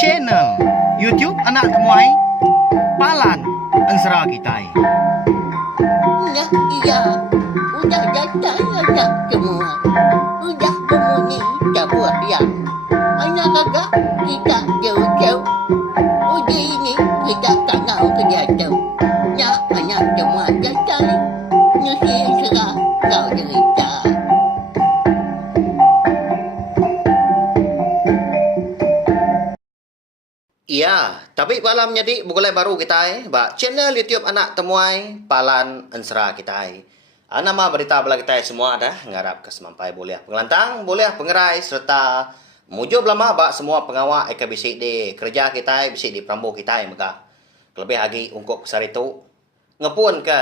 channel YouTube anak temuai Palan Ensera Kitai. Nah, iya, udah datang anak semua. Udah kemudian kita buat yang anak agak kita jauh-jauh. Udah ini kita tak tahu kerja jauh. Nah, anak semua datang. Nusi serah kau cerita. Iya, tapi malam jadi bukulai baru kita channel YouTube anak temuai Palan Ensera kita. Nama berita bela kita semua dah ngarap ke semampai boleh pengelantang, boleh pengerai serta mujo belama semua pengawal EKBC di kerja kita bisi di Prambo kita maka lebih lagi ungkop besar itu ngepun ke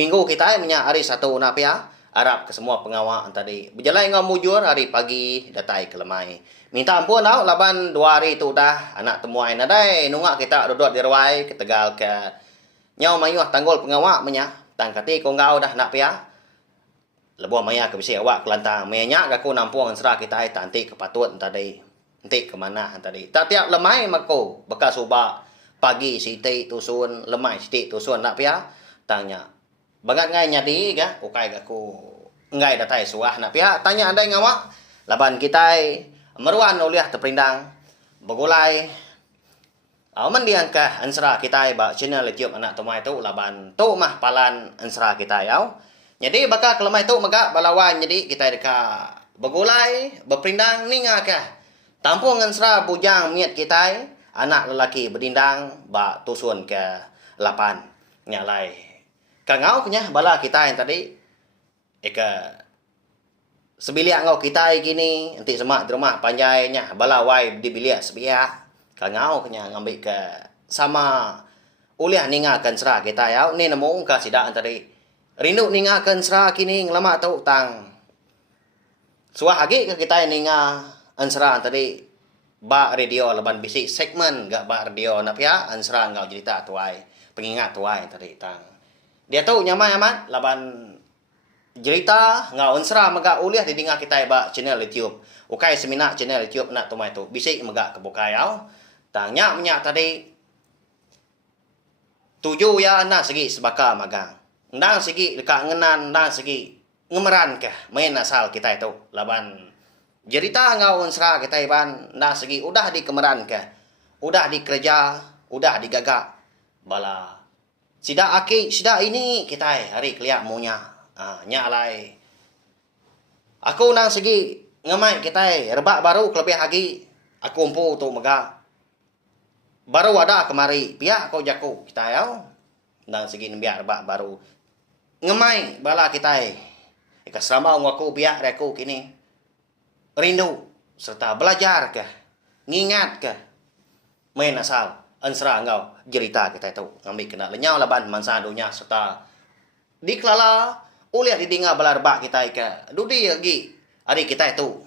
minggu kita hari satu napia Arab ke semua pengawal tadi berjalan ngau mujur hari pagi datai ke lemai. Minta ampun tau laban 2 hari itu dah anak temuai nadai nungak kita duduk di ruai ke Tegal ke nyau mayuh tanggul pengawak menya tang kati ko ngau dah nak pia lebuh maya ke bisi awak kelantang menya gaku nampung serah kita tanti ke patut tadi nanti ke mana tadi tak tiap lemai mako bekas ubah pagi siti tusun lemai siti tusun nak pia tanya bangat ngai nyadi ga ukai gaku ngai datai suah nak pia tanya andai ngawak laban kita meruan uliah terperindang begulai mendiang ke Ensera kita channel YouTube anak temai tu laban tu mah Palan Ensera kita jadi bakal kelemai tu maka balawan jadi kita dekat begulai berperindang ninga ke tampung Ensera bujang miat kita anak lelaki berdindang tusun ke 8 nyalai kangau kenya bala kita yang tadi sebiliak ngau kita gini nanti semak di rumah panjainya bala wai di biliak sebiak kangau kenya ngambil ke sama uliah ningakan serah kita ni nemu ka sidak tadi rindu ningakan serah kini ngelama tau tang suah lagi ke kita ninga ansera tadi ba radio leban bisik segmen gak ba radio napia ansera ngau cerita tuai pengingat tuai tadi tang dia tahu nyaman amat laban cerita ngau Ensera maga uliah di dengar kita channel YouTube. Ukai seminar channel YouTube nak tumai tu. Bisik maga kebukai au. Tanya menyak tadi tuju ya nak segi sebaka magang. Ndang segi dekat ngenan, ndang segi ngemeran ke main asal kita itu. Laban cerita ngau Ensera kita ban ndang segi udah di kemeran ke. Udah di kerja, udah digagak. Bala sida aki, sida ini kita hari keliak munya. Nyalai aku nang segi ngamai kita rebak baru kelebih lagi aku umpu tu mega baru ada kemari pihak kau jaku kita nang segi biar rebak baru ngamai bala kita seramba ngaku pihak reku kini rindu serta belajar ke ngingat ke main asal Ensera ngau cerita kita itu ngambil kena lenyau laban mansa dunia serta dikelala uliah didinga bala rebak kita dudi lagi hari kita itu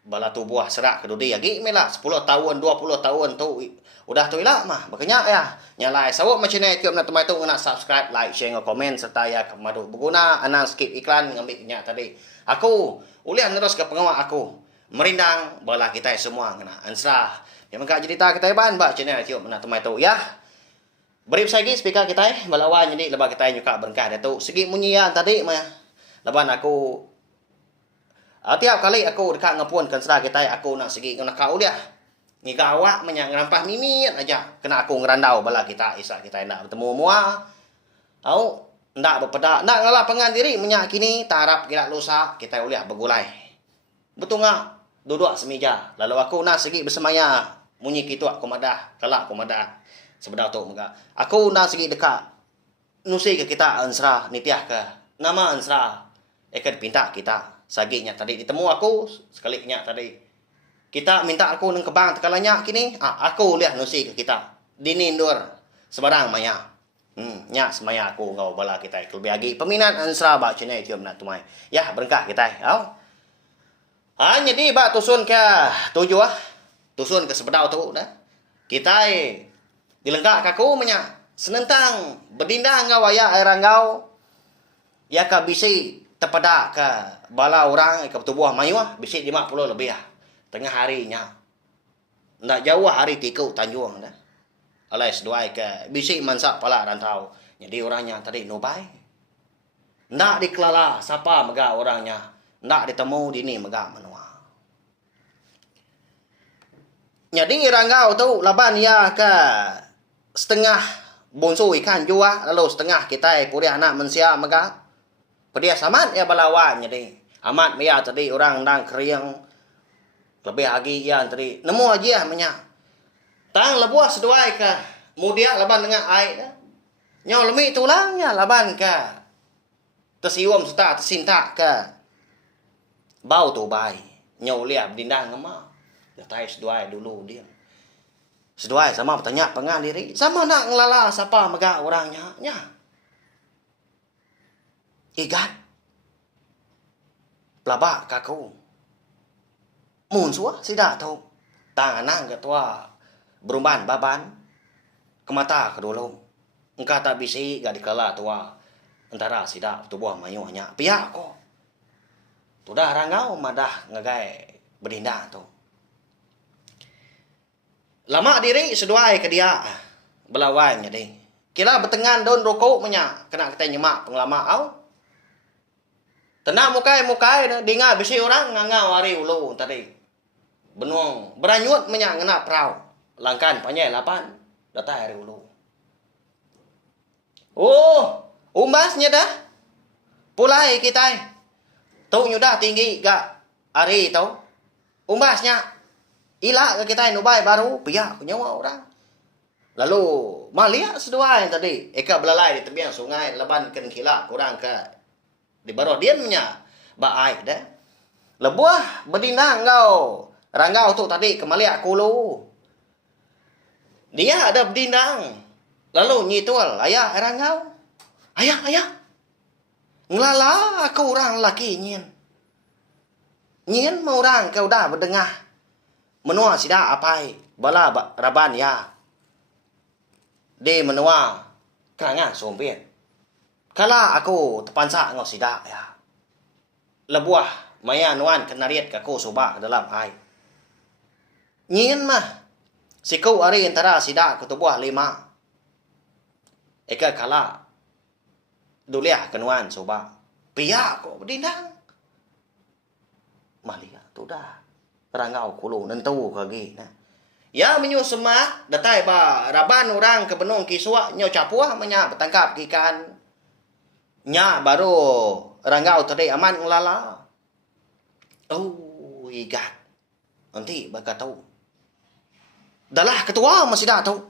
bala tu buah serak ke dudi lagi melah 10 tahun 20 tahun tu udah tu ilah mah makanya nyalai sawak macam ni YouTube nak temai tu nak subscribe like share komen serta ya madu berguna anak skip iklan ngambil nya tadi aku uliah terus ke pengawal aku merindang bala kita semua kena Ensera yang mengka cerita kita ban channel YouTube nak temai tu ya. Beri lagi speaker kita balawan jadi lepas kita juga berkah tu segi munyian tadi mah leban aku tiap kali aku dekat ngepun Ensera kita aku nak segi nak kau dia ni awak menyang ngerampah mimit aja kena aku ngerandau bala kita isak kita nak bertemu mua au ndak berpedak ndak ngalah pengan diri menyak kini tarap kira lusa kita uliah bergulai betul ngak duduk semeja lalu aku nak segi bersemaya munyi kitu aku madah kelak aku madah sebenar tu muka. Aku nak segi dekat nusi ke kita Ensera nitiah ke nama Ensera ikan pinta kita saginya tadi ditemu aku sekali nya tadi kita minta aku nang kebang tekalanya kini aku lihat nusi ke kita dinindur sebarang maya nya semaya aku ngau bala kita lebih lagi peminat Ensera ba channel YouTube nak tumai ya berkah kita jadi ba tusun ke tujuh tusun ke sebedau tu dah kita dilengkap kaku menyak senentang berdindang ngau waya air ngau ya ka bisi tepadak ke bala orang ke tubuh mayu bisi 50 lebih tengah harinya. Ndak jauh hari tikau Tanjung dah. Alai seduai ke bisik mansak pala rantau. Jadi orangnya tadi nobai. Ndak dikelala siapa mega orangnya. Ndak ditemu dini mega menua. Jadi ranggau tu laban ya ke setengah bonsu ikan jua lalu setengah kita puri anak mensia mega. Pedia samat ya balawan jadi. Amat maya tadi orang ndang kriang lebih lagi ya tadi nemu aja menya. Tang lebuah seduai ke mudia laban dengan air dah. Nyaw lemi tulangnya laban ke tersiwam serta tersinta ke bau tu bai. Nyaw liap dindang ngema. Datai seduai dulu dia. Seduai sama bertanya pengan diri. Sama nak ngelala siapa mega orangnya. Nya. Igat. Pelabak kaku. Mun suah sida tahu. Tangan nang ketua berumban baban. Kemata kedulung. Engkau tak bisi gak dikala tua. Antara sida tubuh mayuhnya. Pihak kok. Tudah rangau madah ngegai berdinda tu. Lama diri seduai ke dia. Belawan jadi. Kira bertengan daun rokok menya. Kena kita nyemak pengelama au. Tenang mukai dengar bisi orang ngangau hari ulu tadi. Benuang beranyut menya ngena perahu. Langkan panjai lapan. Datang hari ulu. Oh, umbasnya dah. Pulai kita. Tuh nyudah tinggi gak hari tau. Umbasnya. Ila ke kita nubai baru. Pihak nyawa orang. Lalu malia seduai tadi. Eka belalai di tepian sungai. Leban ken kila kurang ke. Di baru diannya. Baik dah. Lebuah berdindang kau. Ranggau tu tadi kembali aku lu. Dia ada berdindang. Lalu nyitul. Ayah ranggau. Ayah. Ngelala aku orang laki nyin. Nyin mau orang kau dah berdengah. Menua sida apai. Bala raban ya. Di menua. Kerangan sombien. Kala aku terpansak ngau sida ya. Lebuah. Maya nuan kenariat kaku soba dalam air. Nyin mah. Siku hari antara sida ku tubuh 5. Eka kala. Duliah kenuan soba. Pihak kok berdindang. Malia tu dah. Rangau kulu nentu kagi nah. Ya menyu semak datai ba raban orang ke benung kiswa nyo capuah menya bertangkap ikan. Nya baru rangau tadi aman ngelala. Oh, igat. Nanti baka tahu. Dalah ketua masih dah tahu.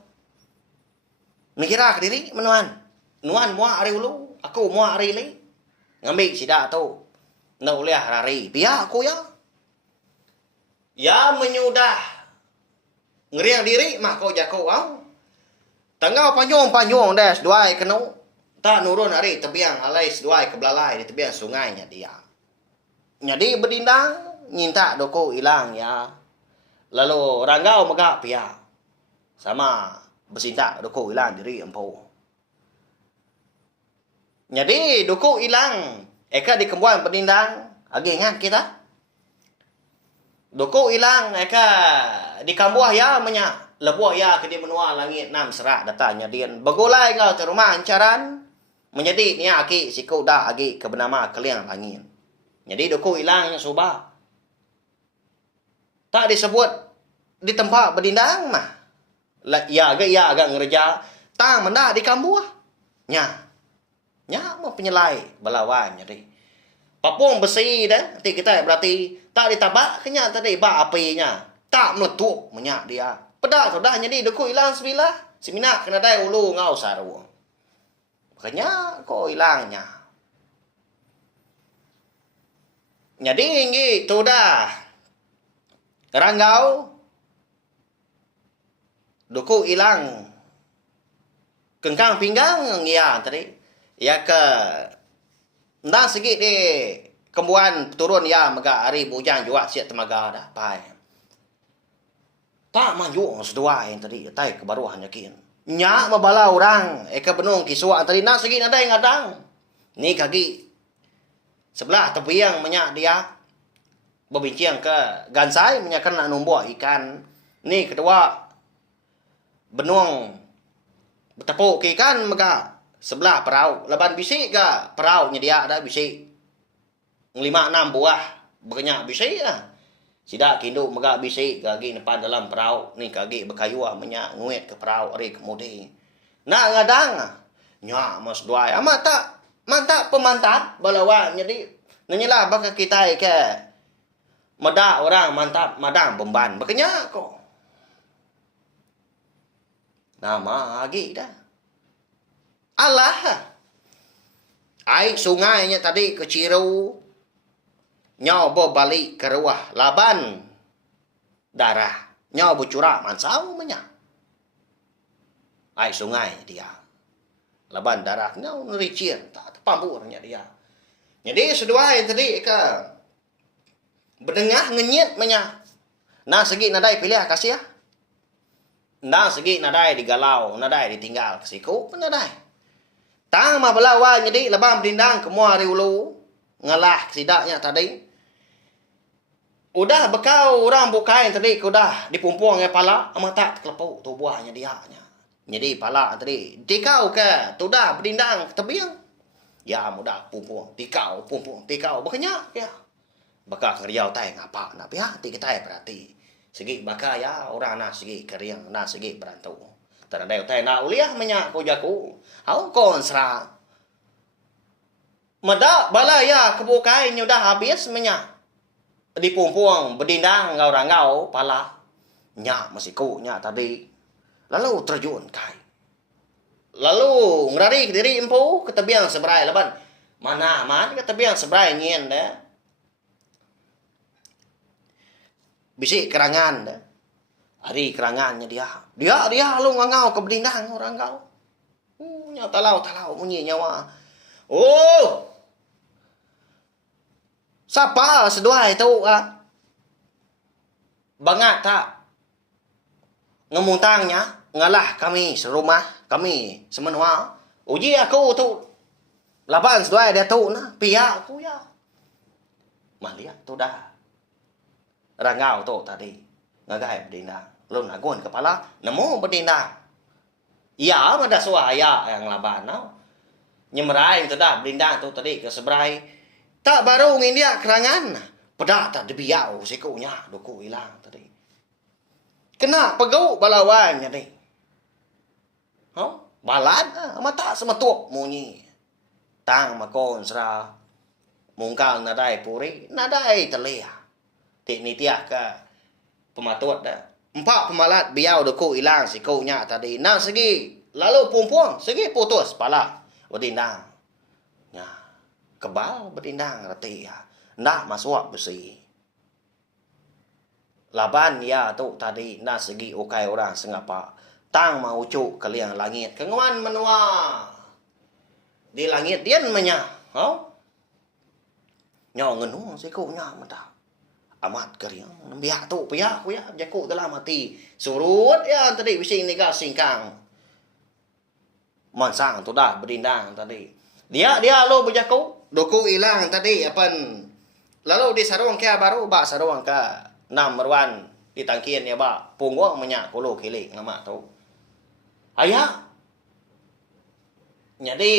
Mikira ke diri menuan. Nuan mua hari ulu, aku mua hari li. Ngambil si dah tahu. Nak uliah hari. Biar aku ya. Ya menyudah. Ngeriang diri mah kau jago au. Tanggau panjung des duai kenu. Tak nurun hari tebiang alai duai ke belalai di tebiang sungainya dia. Jadi berdindang nyinta doko hilang ya. Lalu ranggau megak pihak. Sama bersinta doko hilang diri empu. Jadi doko hilang. Eka di kembuan berdindang. Agi ingat kita. Doko hilang eka di kambuah ya menya. Lebuah ya ke di menua langit 6 serak datanya dian. Begulai ngau ke rumah ancaran. Menjadi ni aki siku dah agi ke bernama keliang langit. Jadi doko hilang soba. Tak disebut di tempat berdindang mah. Ya agak ngerja. Tang mendak di kambuah. Nya mau penyelai belawan jadi. Papung besi dah. Nanti kita berarti tak ditabak kenya tadi ba apinya. Tak meletup menyak dia. Pedak sudah jadi doko hilang sebilah. Seminak kena dai ulu ngau saru. Makanya kok hilangnya. Jadi gitu dah. Ranggau. Doko hilang. Kengkang pinggang ya tadi. Ya ke. Ndang sikit di kembuan turun ya mega hari bujang juga siap temaga dah pai. Tak maju sedua yang tadi tai ke baru hanya kin. Nya mabala orang eka benung kiswa tadi nak sikit ada yang ngadang. Ni kaki sebelah tepiang menyak dia berbincang ke gansai menyakan nak nombor ikan. Ni kedua benuang bertepuk ke ikan maka sebelah perahu. Laban bisik ke perahu nyedia dah bisik 5-6 buah berkenyak bisik lah. Sidak kinduk maka bisik kaki depan dalam perahu. Ni kaki berkayu menyak nguit ke perahu hari kemudi. Nak ngadang nyak mas duai amat tak mantap pemantap balawan jadi nanyalah baka kita ke mada orang mantap madang beban berkenyak kok. Nama lagi dah. Allah. Air sungainya tadi ke Ciru. Nyau berbalik ke ruah laban darah. Nyau bercurak mansau menyak. Air sungai dia. Laban darah nyau nericir. Tak terpamburnya dia. Jadi sedua yang tadi ke berdengah ngenyit menyak. Nah segi nadai pilih kasih ya. Nah segi nadai digalau, nadai ditinggal kesiku nadai. Tang ma belawa jadi labam dindang ke mua riulu ngalah sidaknya tadi. Udah bekau orang bukain tadi ke udah dipumpuang ya pala amat tak kelepuk tu buahnya dia nya. Jadi pala tadi dikau ke tu dah berdindang ke tebiang. Ya mudah pumpuang tikau berkenyak ya. Baka ngeriau tai ngapa nak pihak ti kita berarti. Segi baka ya orang na segi keriang na segi berantu. Ternadai tai na uliah menyak ko jaku. Hau konsra. Mada bala ya kebukai nyudah habis menyak. Dipumpuang berdindang ngau pala. Nyak masih ku nyak tadi. Lalu terjun kai. Lalu ngerari ke diri empu ke tebiang seberai laban. Mana aman ke tebiang seberai ngien dah. Bisik kerangan dah. Hari kerangannya dia. Dia lu ngau ke berdindang orang kau. Nyak talau bunyi nyawa. Oh. Siapa sedua itu bangat tak ngemuntangnya ngalah kami serumah kami semenua uji aku tu laban sedua dia tu na pihak aku ya malia tu dah rangau tu tadi ngagai berdindang lu nagun kepala nemu berdindang ya ada suaya yang laban tau nyemerai tu dah berdindang tu tadi ke seberai. Tak baru ngin dia kerangan. Pedak tak debiau sikunya. Duku hilang tadi. Kena pegau balawannya ni. Balan. Mata semetuk munyi. Tang makon sera. Mungkal nadai puri. Nadai telia. Tik ni tiak ke. Pematut dah. 4 pemalat biau duku hilang sikunya tadi. Nah segi. Lalu pumpuang. Segi putus pala. Berdindang. Kebal berdindang reti ya. Nak masuk besi. Laban ya tu tadi nak segi ukai orang sengapa. Tang mau ucuk ke liang langit. Kenguan menua. Di langit dia menya. Nyaw ngenu siku nya mata. Amat keriang. Biak tu piak ku ya. Jaku telah mati. Surut ya tadi bising ni ka singkang. Mansang tu dah berdindang tadi. Dia lo berjaku. Doku hilang tadi apan lalu di sarung kia baru ba sarung ka nam merwan di tangkian ya ba punggong menyak kulo kilik nama tu ayah jadi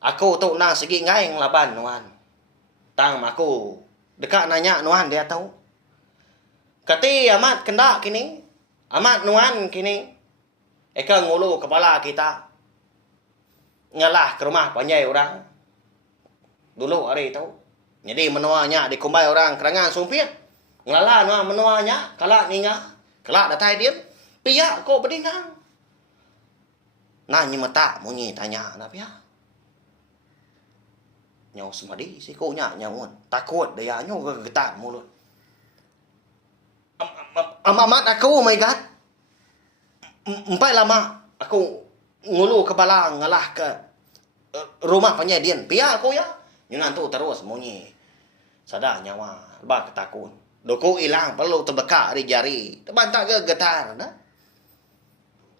aku tu nang segi ngai nglaban nuan tang aku dekat nanya nuan dia tahu kati amat kendak kini amat nuan kini eka ngulu kepala kita ngalah ke rumah panjai orang dulu hari itu. Jadi menuanya dikumbai orang kerangan sumpit. Ngala nuah menuanya kalak ninga. Kalak datai dia. Pihak kau berdindang. Nah nyemeta munyi tanya na pihak. Nyaw semadi si kau nya nyawon. Takut dia nyaw gegetan mulut. Amat aku oh my god. Empai lama aku ngulu kepala ngalah ke rumah penyedian. Pihak aku ya. Yunan tu terus munyi. Sadar nyawa. Lebah ketakut. Doku hilang perlu terbekak di jari. Terbantak ke getar. Nah?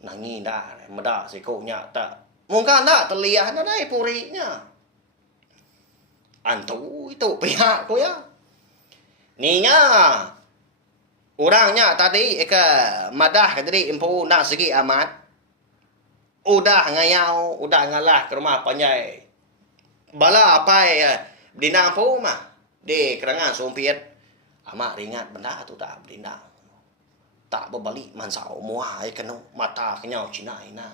Nangi dah. Medak sikunya tak. Mungkin tak terlihat dah purinya. Antu itu pihak ko ya. Ninya orangnya tadi ke madah ke tadi empu nak segi amat. Udah ngayau, udah ngalah ke rumah panjai. Bala apa berdindang pun mah. Di kerangan sumpit. Amat ringat benda tu tak berdindang. Tak berbalik mansau muah kena mata kenyau Cina ina.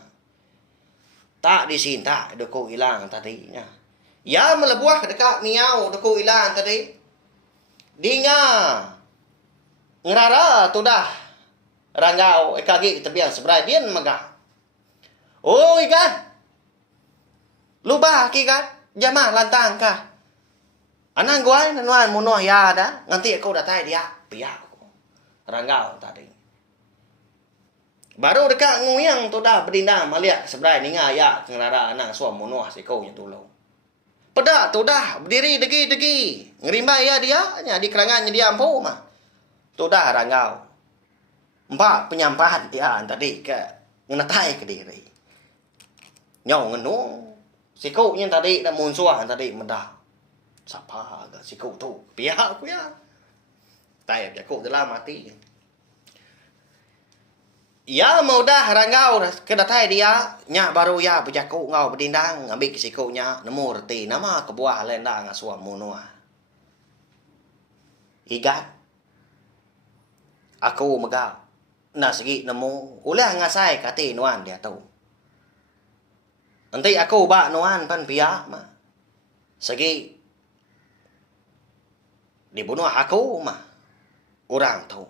Tak disinta doko hilang tadinya. Ya melebuah dekat miau doko hilang tadi. Dinga ngerara tu dah. Ranggau kaki tebiang seberai dia megah. Oh ikan. Lubah ki kan. Jamah lantang kah. Anang guai nanuan munoh ya dah. Nanti aku datai dia. Pihak aku. Ranggau tadi. Baru dekat nguyang tu dah berdindang maliak seberai ninga ya ngerara anang suam munoh si kau nya dulu. Pedak tu dah berdiri degi. Ngerimbai ya dia nya di kerangannya dia ampu mah. Tu dah ranggau. Empat penyampahan dia tadi ke ngenatai ke diri. Nyong ngenung. Si kau nya tadi dah munsuah tadi mendah. Siapa agak si kau tu? Pihak aku ya. Tayap jakuk dalam mati. Ya mau dah ranggau kedatai dia. Nya baru ya berjakuk ngau berdindang. Ambil ke si kau nya. Nemu reti nama kebuah lenda ngasuam munua. Igat. Aku megah. Nah segi nemu. Ulah ngasai kati nuan dia tu. Nanti aku bak nuan pan pihak mah. Segi dibunuh aku mah. Orang tu.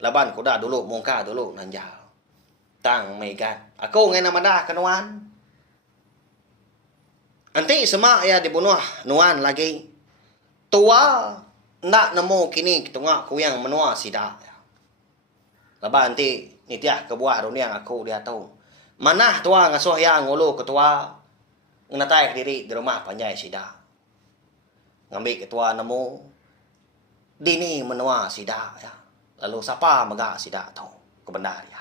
Laban ku dah dulu muka dulu nanjal. Tang megat. Aku ngai nama dah ke nuan. Nanti semak ya dibunuh nuan lagi. Tua nak nemu kini ketengah ku yang menua sidak. Laban nanti nitiah kebuah dunia aku dia tahu. Manah tua ngasuh yang ngulu ketua ngatai diri di rumah panjai sida. Ngambil ketua nemu dini menua sida ya. Lalu siapa megak sida tahu ke benda dia.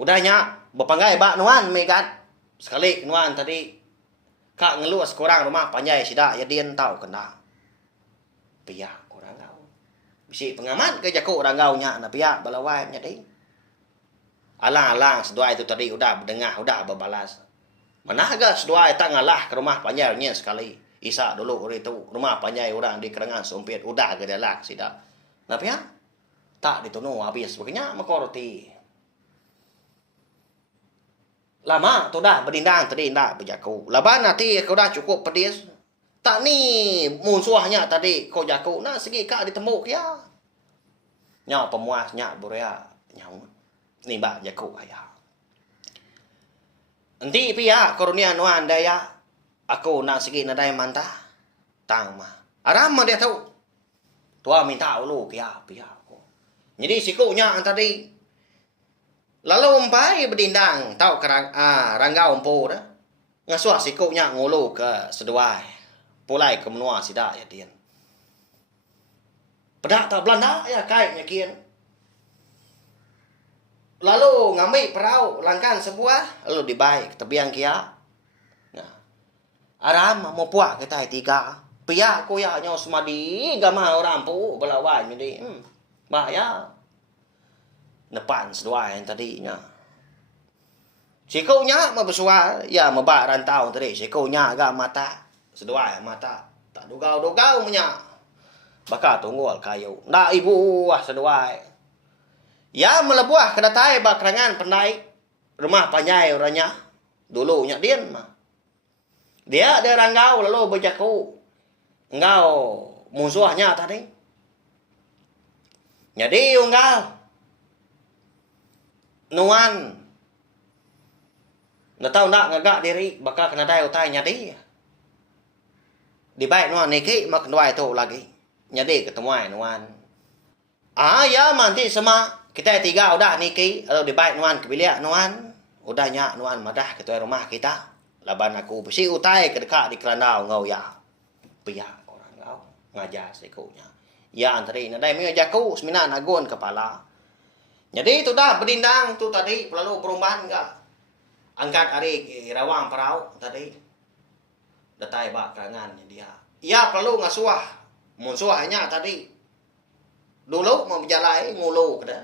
Udahnya berpanggai bak nuan megat. Sekali nuan tadi kak ngeluas kurang rumah panjai sida ya dia tahu kena. Pihak orang kau. Bisi pengamat ke jakuk orang kau nya na pihak balawai nya deh. Alang-alang seduai itu tadi udah berdengar, udah berbalas. Mana agak seduai tak ngalah ke rumah panjainya sekali. Isa dulu hari itu rumah panjai orang di kerangan sumpit udah ke dalak sidak. Tapi ya tak ditunu habis begini makoroti. Lama tu dah berdindang tadi ndak berjaku. Laban nanti kau dah cukup pedis. Tak ni musuhnya tadi kau jaku nah segi kak ditemuk ya. Nya pemuas nya borea nyau. Ni bak jaku ayah. Nanti pihak korunia nuan daya. Aku nak segi nadai mantah. Tang mah. Aram mah dia tahu. Tua minta ulu pihak aku. Jadi sikunya tadi. Lalu umpai berdindang. Tahu kerang ranggau umpu dah. Ngasuh sikunya ngulu ke seduai. Pulai ke menua sidak ya dia. Pedak tak Belanda ya kaitnya kian. Lalu ngambil perahu langkan sebuah lalu dibaik tebiang kia. Nah. Aram mau puak kita tiga. Pia aku ya nyo semadi gama orang pu belawan jadi. Bahaya. Depan sedua yang tadinya. Sikunya mah besua ya mebak rantau tadi. Sikunya agak mata. Sedua mata. Tak dugau-dugau punya. Bakal tunggu kayu. Ndak ibu wah sedua. Ya melebuah kena tai bakrangan pendai rumah panjai orangnya dulunya dia mah dia ada ranggau lalu berjaku engkau musuhnya tadi jadi engkau nuan nggak tahu nak ngagak diri bakal kena tai utai nyadi dibaik nuan niki mak nuai itu lagi nyadi ketemu nuan ya manti sama kita tiga udah niki, lalu dibaik nuan ke bilik nuan, udah nyak nuan madah ke rumah kita. Laban aku besi utai ke dekat di keranau ngau ya. Pihak orang ngau ngajar sekunya. Ya antri nadai mi ajaku seminan agun kepala. Jadi itu dah berdindang tu tadi lalu perubahan enggak. Angkat hari rawang perahu tadi. Datai bak kerangannya dia. Ya perlu ngasuah Musuhnya tadi. Dulu mau berjalan ngulu kada.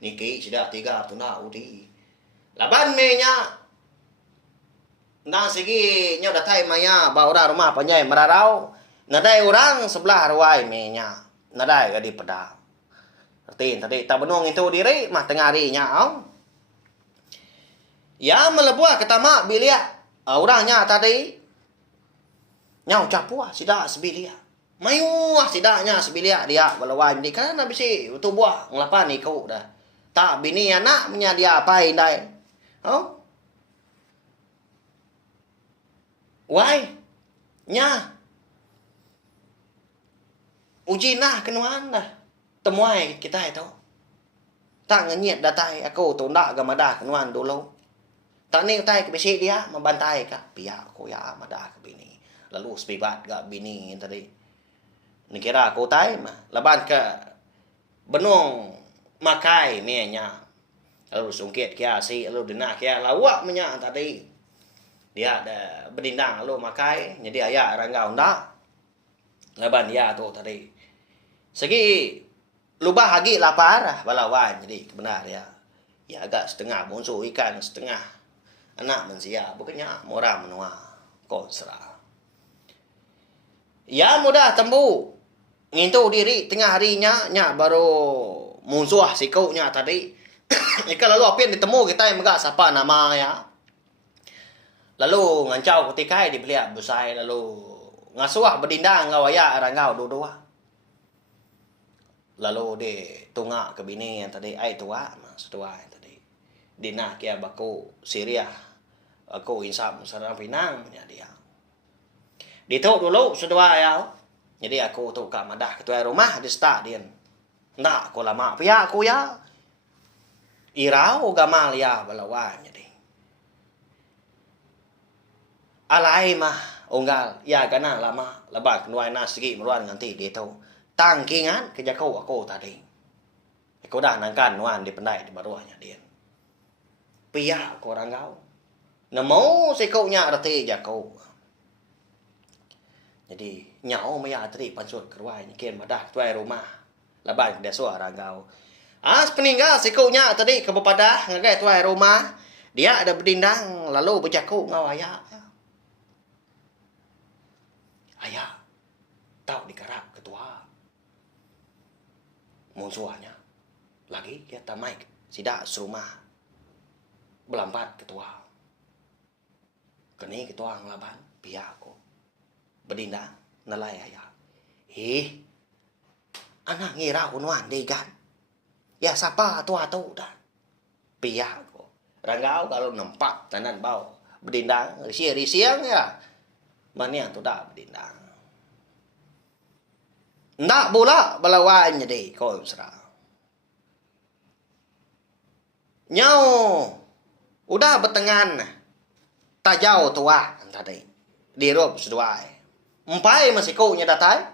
Niki sudah 3 tahun uti. Laban menya. Nang sigi nya datai maya baura rumah panjai merarau. Nadai orang sebelah ruai menya. Nadai gadi pedang. Artiin tadi tak benung itu diri mah tengah harinya au. Ya melebuah ketama bilia. Orangnya tadi nyau capua sida sebilia. Mayuah sidanya sebilia dia balawan di kana bisi tubuh ngelapan iku dah. Tak bini anak nya dia apain dai. Oh. Wai. Nya. Uji nah kenuan dah. Temuai kita itu. Tak ngenyet datai aku tunda gamada kenuan dulu. Tak ni datai ke bisi dia membantai ka. Pia aku ya amada ke bini. Lalu sepibat gak bini tadi. Ni kira aku tai mah. Laban ke benung makai menya. Lalu sungkit kia si lalu dena kia lawak menya tadi. Dia ada berdindang lalu makai jadi ayah rangga ndak. Laban dia tu tadi. Segi lubah hagi lapar balawan jadi benar ya. Ya agak setengah musuh ikan setengah anak mensia bukannya murah menua konsra. Ya mudah tembu. Ngintu diri tengah harinya nya baru musuh sikaunya tadi. Jika lalu apa yang ditemu kita yang megak siapa nama ya. Lalu ngancau ketika dibeliak busai lalu ngasuah berdindang ngawaya rangau dua-dua. Lalu di tunga ke bini yang tadi ai tua mas tua tadi. Dina kia baku Syria. Aku insam sarang pinang punya dia. Dituk dulu sedua ya. Jadi aku tu ka madah ketua rumah di stadion. Ndak aku lama pihak aku ya. Irau gamal ya balawan jadi. Alai mah unggal ya kana lama lebak nuai nasigi meruan nanti dia tu. Tangkingan kerja kau aku tadi. Aku dah nangkan nuan di pendai di baruahnya dia. Pihak aku orang kau. Namo si kau nya reti jakau. Jadi nyau maya tadi pansut keruai nyikin madah tuai rumah. Laban dia suara kau. As peninggal si kau nya tadi ke bepadah ngagai tuai rumah. Dia ada berdindang lalu berjaku ngau ayah. Ayah tahu dikarak ketua. Musuhnya lagi dia tamai sidak serumah belampat ketua. Kini ketua ngelaban pihak aku. Berdindang nalai ayah. Anak ngira unuan degan. Ya siapa tua tu dah. Pihak aku. Ranggau kalau nampak tanan bau. Berdindang risiang ya. Mana yang tu dah berdindang. Ndak pula balawan jadi kau serah. Nyau. Udah bertengan. Tajau tua tadi. Dirup seduai. Empai masih kau nya datai.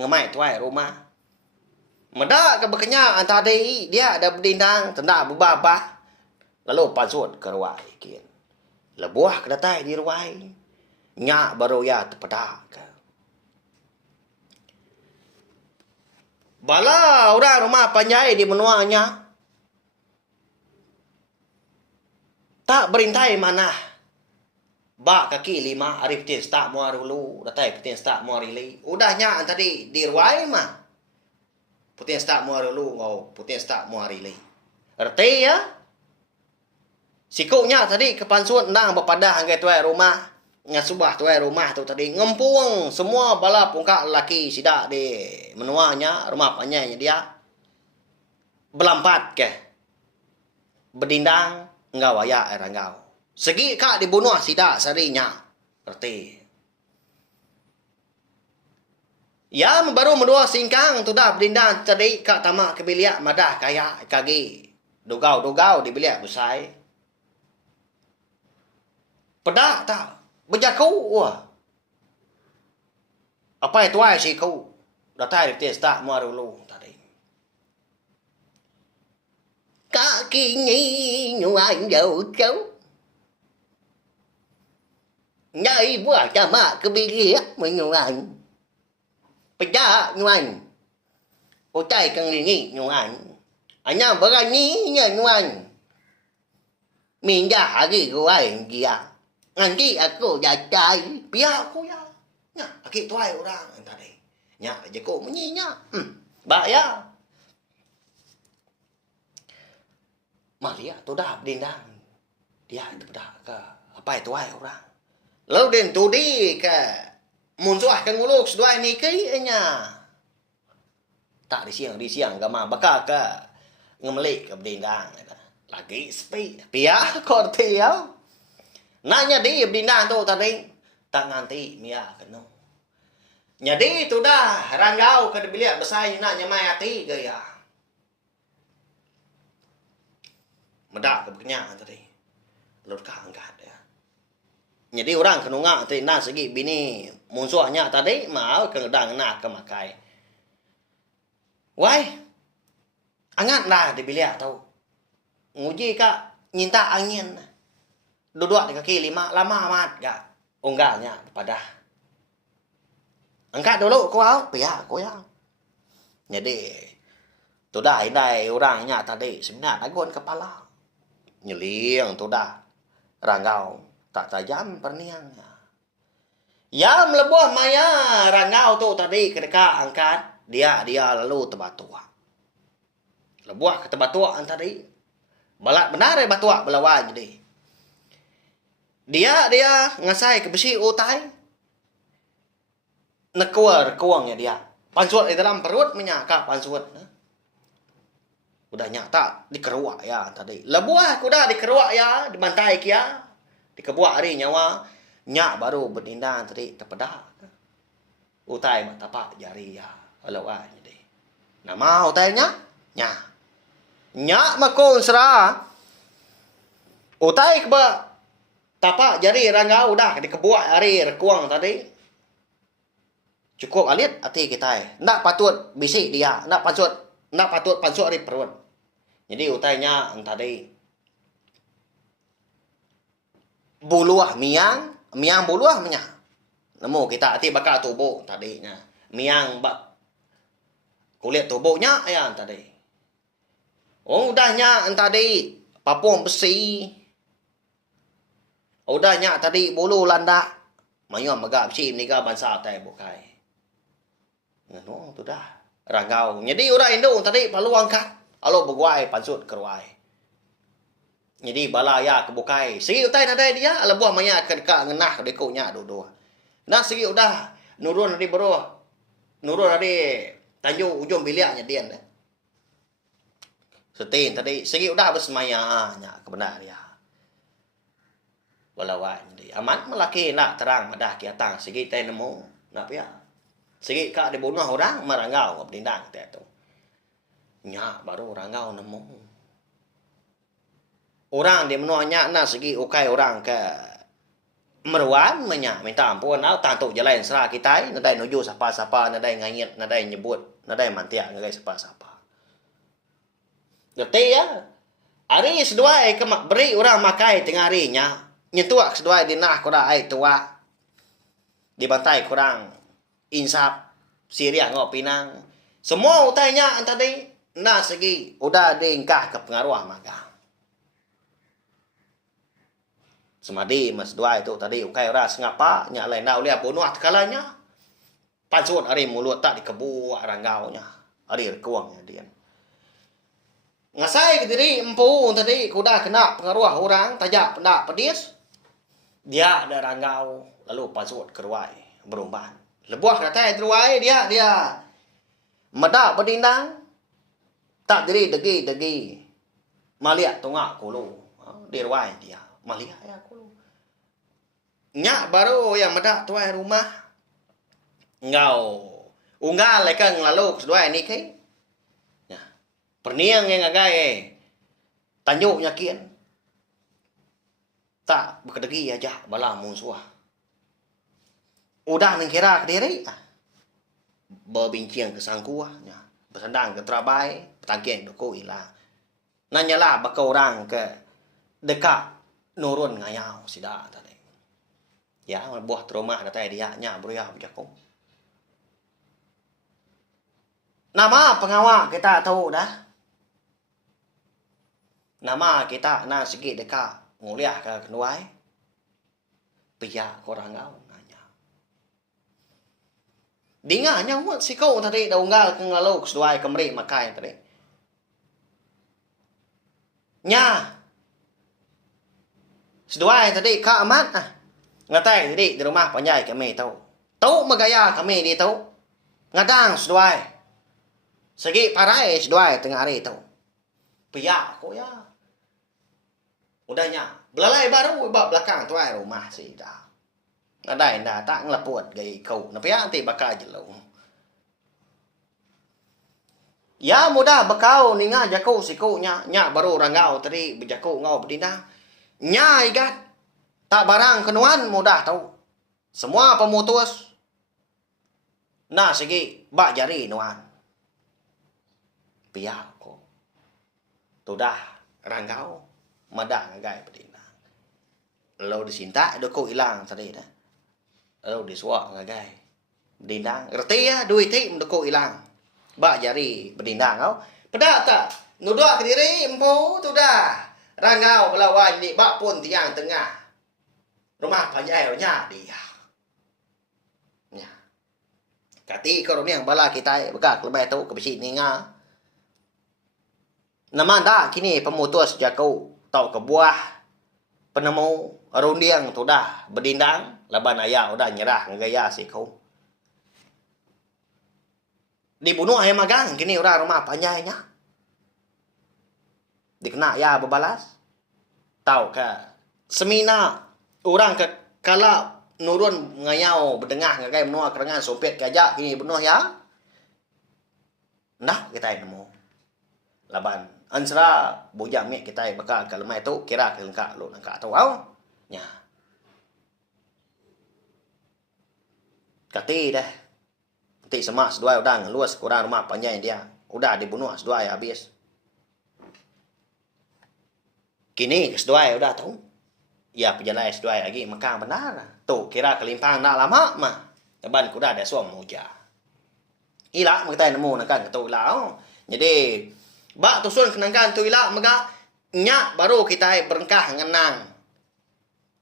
Ngemai tuai rumah. Medak ke bekenya tadi dia ada berdindang tenda bebabah. Lalu pansut ke ruai kian. Lebuah ke datai di ruai. Nyak baru ya terpedak. Bala orang rumah panjai di menuanya. Tak berintai mana. Bak kaki 5 hari petin tak muar hulu. Datai petin tak muar hili. Udahnya tadi di ruai mah. Petin tak muar hulu. Ngau petin tak muar hili. Erti ya. Sikuknya tadi kepansut nang berpadah anggai tuai rumah. Ngasubah tuai rumah tu tadi. Ngempung semua bala pungkak lelaki sidak di menuanya. Rumah panjangnya dia. Belampat ke. Berdindang. Engkau ayak air engkau. Segi kak dibunuh sidak sarinya. Erti. Ya baru medua singkang tu dah berdindang tadi kak tamak ke biliak madah kaya kagi. Dugau-dugau di biliak busai. Pedak tak? Berjaku wah. Apa itu ai si kau? Datai di tak muar dulu tadi. Kaki nyi nyuan dầu cháu. Nhai buah camak ke biliak menyuan. Pejak nyuan. Utai kang lingi nyuan. Anya berani nya nyuan. Minda hari kuai dia. Nanti aku jatai. Biar aku ya. Nya, aki tuai orang tadi. Nya, je ko menyinya. Ba ya. Malia tu dah dindang. Dia itu dah ke apa itu ai orang. Lalu den tu di ke muncul ke nguluk sedua ni kai nya. Tak di siang gama bakal ke ngemelik ke dindang lagi sepi. Pia korti ya. Nanya di dindang tu tadi tak nganti mia kena. Jadi tu dah rangau ke bilik besar nak nyamai hati ke ya. Medak ke kenyang tadi. Lalu kah angkat ya. Jadi orang kenunga tadi nak segi bini musuhnya tadi mau ke gedang nak ke makai. Wai. Angat lah di bilik tau. Nguji kak nyinta angin. Duduk di kaki lama amat gak. Unggalnya pada. Angkat dulu kau au, pihak kau yang. Jadi tu dah indai orangnya tadi sebenarnya nagon kepala. Nyeliang tu dah. Rangau tak tajam perniangnya. Ya melebuh maya rangau tu tadi ketika angkat dia lalu tebatua. Lebuh ke tebatuan tadi. Balak benar ya batua belawan jadi. Dia ngasai ke besi utai. Nekuar kuangnya dia. Pansuat di dalam perut menyaka pansuat. Udah nyata dikeruak ya tadi. Lebuah kuda dikeruak ya, dibantai kia. Dikebuak hari nyawa. Nyak baru berdindang tadi terpedak. Utai tapak jari ya. Walau jadi. Nama utainya? Nyak. Nyak makon serah. Utai keba. Tapak jari ranggau udah dikebuak hari rekuang tadi. Cukup alit hati kita. Nak patut bisik dia. Nak patut pansut hari perut. Jadi utainya tadi. Buluah miang buluah menyak. Nemu kita hati bakal tubuh tadinya. Miang bak kulit tubuhnya ya tadi. Oh udahnya tadi papung besi. Udahnya tadi bulu landak. Mayom magap si ni ka bansa tay bukai. Ngano tu dah. Rangau. Jadi orang Indo tadi perlu angkat. Alo berguai pansut keruai. Jadi balaya kebukai. Segi utai nadai dia. Ala buah maya kedeka ngenah dekonya dua-dua. Nah segi udah. Nurun nadi beruah. Nurun nadi tanjung ujung biliaknya dia. Setin tadi. Segi udah bersemaya. Kebenar ya. Walawan. Aman melaki nak terang madah kiatang. Segi tay nemu. Nak ya. Segi kak dibunuh orang. Marangau. Berdindang. Tu. Nyak baru rangau nemu. Orang di menuanya nak segi ukai orang ke meruan menyak minta ampun au tantuk jalan serah kita nadai nuju sapa-sapa nadai ngayit nadai nyebut nadai mantiak nadai sapa-sapa. Ngerti ya? Hari sedua ke beri orang makai tengah harinya nyetuak sedua dinah kora ai tua. Dibantai kurang insap Syria ngopinang. Semua utainya tadi nah segi udah diingkah ke pengaruh magang. Semadi mas dua itu tadi ukai ras ngapa nya lain dah lihat bunuh kalanya. Pansut hari mulut tak dikebu ranggaunya. Hari rekuangnya dia. Ngasai ke diri empu tadi kuda kena pengaruh orang tajak pendak pedis. Dia ada ranggau lalu pansut keruai berumban. Lebuah kata keruai dia medak berdindang. Tak diri degi maliak tungak kulu. Di ruai dia. Maliak ya kulu. Nyak baru yang medak tuai rumah. Ngau. Unggal lekan lalu kedua ini kai. Ya. Perniang yang agai. Tanjuk nyakian. Tak berkedegi aja bala musuh. Udah nengkira ke diri. Berbincang ke sangkuahnya. Bersandang ke terabai. Petangkian doko ilah. Nanyalah bakal orang ke dekat nurun ngayau sida tadi. Ya buah terumah datang dia nya beruya berjakung. Nama pengawak kita tahu dah. Nama kita na sikit dekat nguliah ke kenuai. Pihak korang ngau nanya. Dinganya buat si kau tadi dah unggal ke ngaluk seduai kemeri makai tadi. Nya. Seduai tadi Kak Amat ah. Ngatai tadi di rumah panjai kami tahu. Tahu megaya kami di tahu. Ngadang seduai. Segi parai seduai tengah hari tahu. Pihak ko ya. Udahnya. Belalai baru bab belakang tuai rumah sih dah. Ngadai dah tak ngelapuat gay kau. Napi nanti bakal jelau. Ya mudah bekau ninga jakau siku nya baru rangau tadi bejakau ngau bedina. Nya igat tak barang kenuan mudah tahu. Semua pemutus. Nah segi bak jari nuan. Pihak ko. Tu dah rangau madah ngagai bedina. Lalu disinta doko hilang tadi dah. Lalu disuak ngagai. Bedina ngerti ya duit tim doko hilang. Bak jari bedina kau. Pedak tak? Nudak ke diri empu tu dah. Rangau belawan ni bak pun tiang tengah. Rumah panjai nya dia. Nya. Kati kau ni yang bala kita begak lebih tu ke besi ninga. Nama dah kini pemutus jakau tau ke buah penemu rundiang tu dah berdindang laban ayah udah nyerah ngaya si kau. Dibunuh ayah magang kini orang rumah panjainya. Dikena ya berbalas. Tahu ke semina orang ke kala nurun ngayau berdengah ngagai menua kerengan sopet kajak kini bunuh ya. Nah kita nemu. Laban ansra bujang mi kita bakal kalau mai tu kira ke lengkap lu nangka tahu au. Nya. Kati dah. Nanti semak seduai udah ngeluas kurang rumah panjang dia. Udah dibunuh seduai habis. Kini seduai udah tahu. Ya pejalai seduai lagi mekang benar. Tu kira kelimpang nak lama mah. Teban kuda ada suam muja. Ila kita nemu nangkan ketu ila. Jadi bak tusun kenangkan tu ila mega nyak baru kita berengkah ngenang.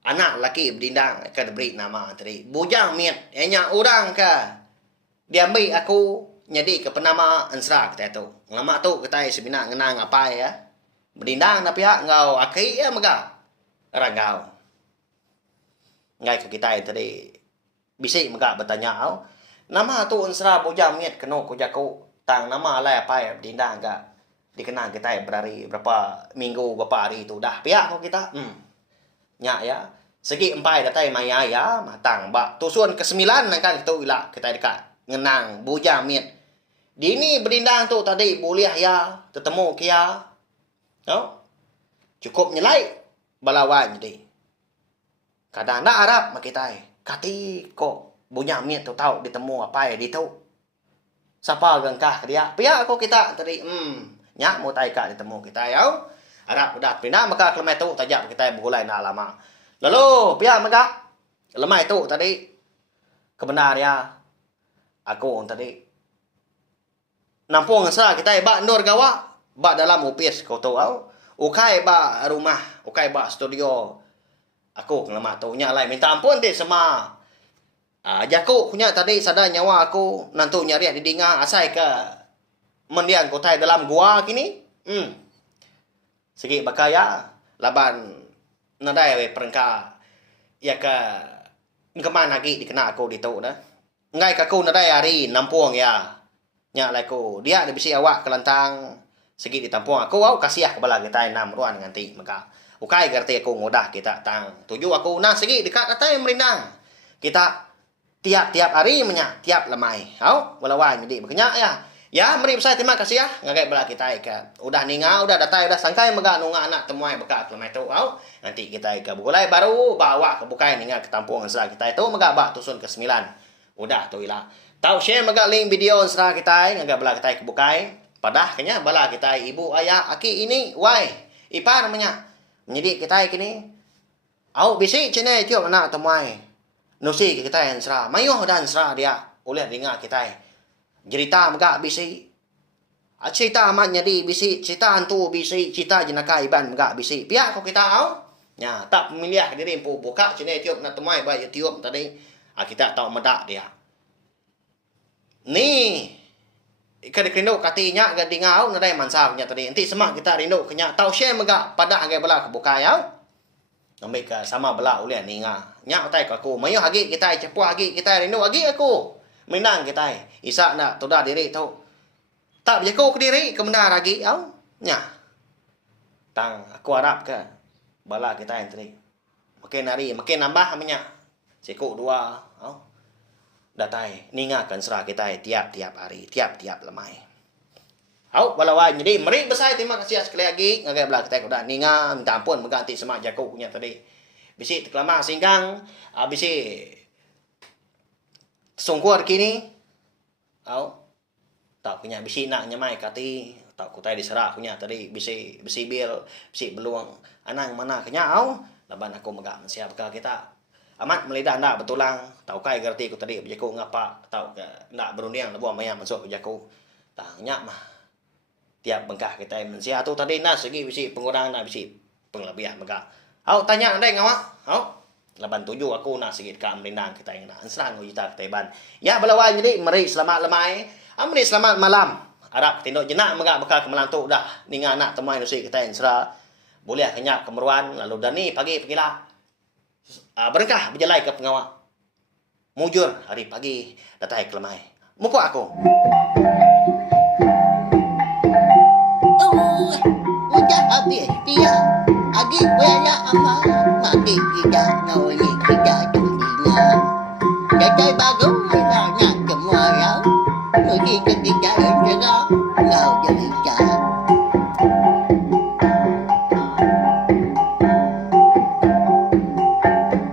Anak laki berdindang ke diberi nama tadi. Bujang miet nya orang ke diambil aku jadi ke penama ansra kita tu. Lama tu kita sebina ngenang apa ya. Berdindang na pihak ngau aki ya mega rangau. Ngai ke kita tadi bisik mega bertanya au. Nama tu ansra bujang miet keno ku jaku tang nama alai apa ya berdindang enggak dikenang kita berhari berapa minggu berapa hari tu dah pihak kita. Nya ya. Segi empai datai maya ya matang bak tusun ke-9 kan kita ila kita dekat ngenang bujang miet. Dini berdindang tu tadi boleh ya tetemu kia. No? Cukup nyelai balawan jadi. Kadang nak Arab makitai. Kati kok bujang miet tu tahu ditemu apa ya di tu. Siapa gengkah dia? Pihak aku kita tadi nya mau tai ka ditemu kita ya. Arab udah pindah maka kelemai tu tajak kita bergulai nak lama. Lalu pihak mega lemai tu tadi kebenar ya. Aku tadi nampung sa kita bak nur gawa bak dalam upis kau tahu au. Ukai bak rumah, ukai bak studio. Aku ngelemak tu nya lai minta ampun ti sema. Jaku punya tadi sadar nyawa aku nantu nyari di dinga asai ke mendiang kotai dalam gua kini. Segi bakaya laban nadai we perengka ya ke kemana lagi dikena aku di tu dah. Ngai ka aku nadai hari nampung ya. Nya lai ku dia ada bisi awak kelantang segi ditampung aku au kasiah ke bala kita 6 ruan nganti maka. Ukai gerti aku ngodah kita tang tuju aku nah segi dekat atai merindang. Kita tiap-tiap hari menyak tiap lemai. Au walawan jadi berkenyak ya. Ya, mari saya terima kasih ya. Ngagai bala kita ke. Udah ninga, udah datai, udah sangkai mega nunga anak temuai beka kelemai tu. Au. Nanti kita ke bugulai baru bawa ke bukai ninga ke tampungan serah kita itu mega bak tusun ke-9. Udah tu ila. Tahu share mega link video serah kita ngagai bala kita ke bukai. Padah kenya bala kita ibu ayah aki ini wai. Ipar namanya. Menjadi kita kini. Au bisi channel tiup anak temuai. Nusi kita yang serah. Mayuh dan serah dia. Oleh ninga kita. Cerita mega bisi Cerita amat jadi bisi, cerita hantu bisi, cerita jenaka iban megak bisi. Pihak kau kita au. Ya, tak pemilih diri buka channel YouTube nak temai ba YouTube tadi. Kita tahu medak dia. Ni ikan rindu katinya gak dingau nadai mansar nya tadi. Nanti semak kita rindu kenya tahu share megak pada hagai bela kebuka ya. Ambil ke sama bela ulian ninga. Nya tai ke aku. Mayo hagi kita cepu hagi kita rindu hagi aku. Menang kita. Isa nak toda diri tu. Tak berjago ke diri ke benda lagi au. Nya. Tang aku harap ke bala kita yang tadi. Makin hari makin nambah amnya. Siku dua au. Datai ningakan serah kita tiap-tiap hari, tiap-tiap lemai. Au balawai jadi meri besar terima kasih sekali lagi ngagai bala kita udah ninga minta ampun mengganti semak jago punya tadi. Bisi terkelama singgang, bisi sungkuar kini. Au tak punya bisi nak nyamai kati tak kutai diserak punya tadi bisi bil bisi beluang anang mana kenya au laban aku megak siap bekal kita amat melidah ndak betulang tau kai gerti ku tadi bejaku ngapa tau ke ndak berunding buang mayam masuk bejaku tanya mah tiap bengkah kita mensia tu tadi nas segi bisi pengurangan nak bisi penglebihan megak au tanya ndai ngawa au laban tuju aku nak sikit ka melindang kita yang nak ansran kita teban ya balawai jadi mari selamat lemai amri selamat malam. Harap tindok jenak megak bekal kemelantuk dah. Ninga anak temai nusi kita yang serah. Boleh kenyak kemeruan. Lalu dah ni pagi pergilah. Berkah berjalai ke pengawal. Mujur hari pagi datai ke lemai. Muka aku. Udah habis dia. Agi wala ama. Magi kita ngawali kita tunggunya. Datai bagus nak semua ya. Pergi ke kita segera. Ngau jadi jahat.